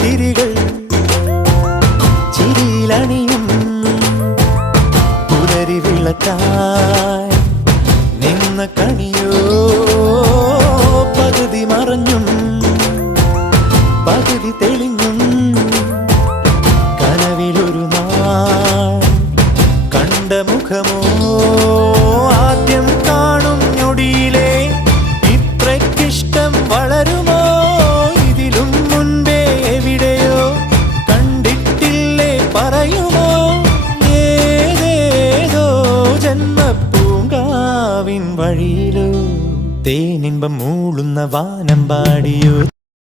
തിരികൾ ചിരിയിലണിയും പുലരി വിളക്കായി നിന്ന കണിയോ പകുതി മറഞ്ഞും പകുതി തെളിഞ്ഞും കനവിലൊരു നാൾ കണ്ട മുഖമോ ആദ്യം കാണും ഞൊടിയിലെ ഇത്രയ്ക്കിഷ്ടം വളരുമോ ഇതിലും മുൻപേ എവിടെയോ കണ്ടിട്ടില്ലേ പറയുമോ ഏതേതോ ജന്മപ്പൂങ്കാവിൻ വഴിയിലോ തേനിൻപം മൂളുന്ന വാനമ്പാടിയോ